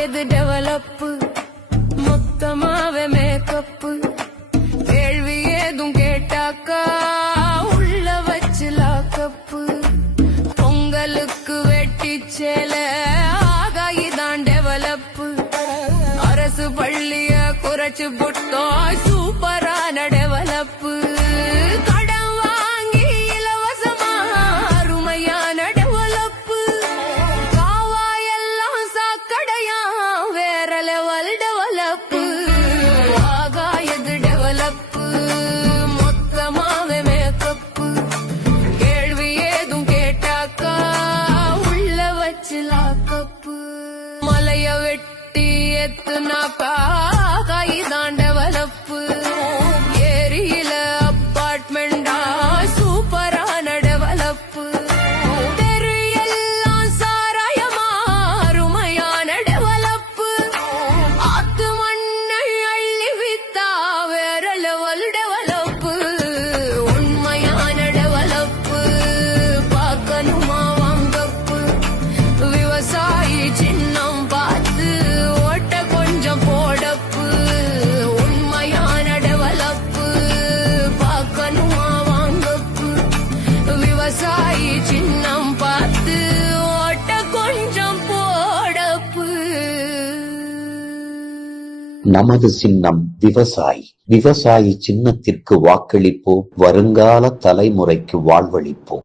எது டெவலப்பு மொத்தமாவே மேக்கப்பு கேள்வி ஏதும் கேட்டாக்கா உள்ள வச்சு லாக்கப்பு பொங்கலுக்கு வெட்டி சேல ஆகாயிதான் டெவலப்பு அரசு பள்ளிய குறைச்சு புட்டோம் சூப்பரான டெவலப்பு கடன் வாங்கி இலவசமா அருமையான டெவலப்பு காவாயெல்லாம் சாக்கடையா வேற லெவல் டெவலப்பு ஆகாயது டெவலப்பு மொத்தமாவே மேக்கப்பு கேள்வி ஏதும் கேட்டாக்கா உள்ள வச்சு லாக்கப்பு மலைய வெட்டி எத்துனாக்கா கைதான் டெவலப்பு ஏரியில அப்பார்ட்மெண்டா சூப்பரான டெவலப்பு தெரு எல்லாம் சாராயமா அருமையான டெவலப்பு ஆத்து மண்ணை அள்ளி வித்தா வேற லெவல் டெவலப்பு உண்மையான டெவலப்பு பார்க்கணுமா வாங்கப்பு விவசாயி சின்னம் பார்த்து ஓட்ட கொஞ்சம் போடப்பு உண்மையான டெவலப்பு பார்க்கணுமா வாங்கப்பு விவசாயி சின்னம் பார்த்து ஓட்ட கொஞ்சம் போடப்பு நமது சின்னம் விவசாயி. விவசாயி சின்னத்திற்கு வாக்களிப்போம், வருங்கால தலைமுறைக்கு வாழ்வளிப்போம்.